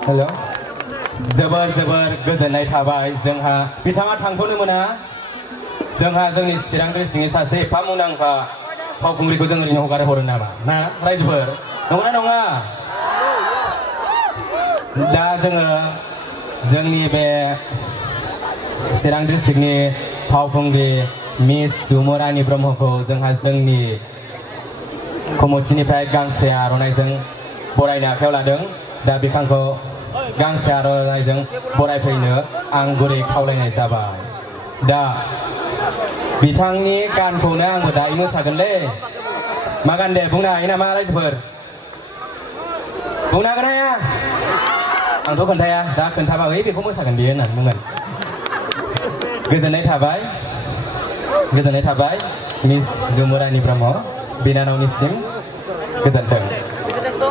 हेल' जोबोर जोबोर गोजोननाय थाबाय जोंहा बिथाङा थांथ'नो मोना जोंहा जोंनि चिरां डिस्ट्रिक्टनि सासे एफा मुंदांखा फावखुंग्रिखौ जों ओरैनो हगार हरो नामा ना रायजोफोर नंगौना नङा दा जोङो जोंनि बे चिरां डिस्ट्रिक्टनि फावखुंग्रि मिस जुमुरानि ब्रह्मखौ जोंहा जोंनि कमिटिनिफ्राय गांसे आर'नाइजों बरायनो आखायाव लादों दा बिथांखौ गांसे आर'नाइजों बरायफैनो आं गुरै खावलायनाय जाबाय दा बिथांनि गानखौनो आंबो दायो मोसागोनलै मा गान दे बुंनो हायो नामा रायजोफोर बुंनो हागोन हाया आंथ' खोन्थाया दा खोन्थाबा ओइ बेखौ मोसागोन बियो होननानै बुंगोन गोजोननाय थाबाय मिस जुमुरानि ब्रह्म बिनानावनिसिम गोजोन्थों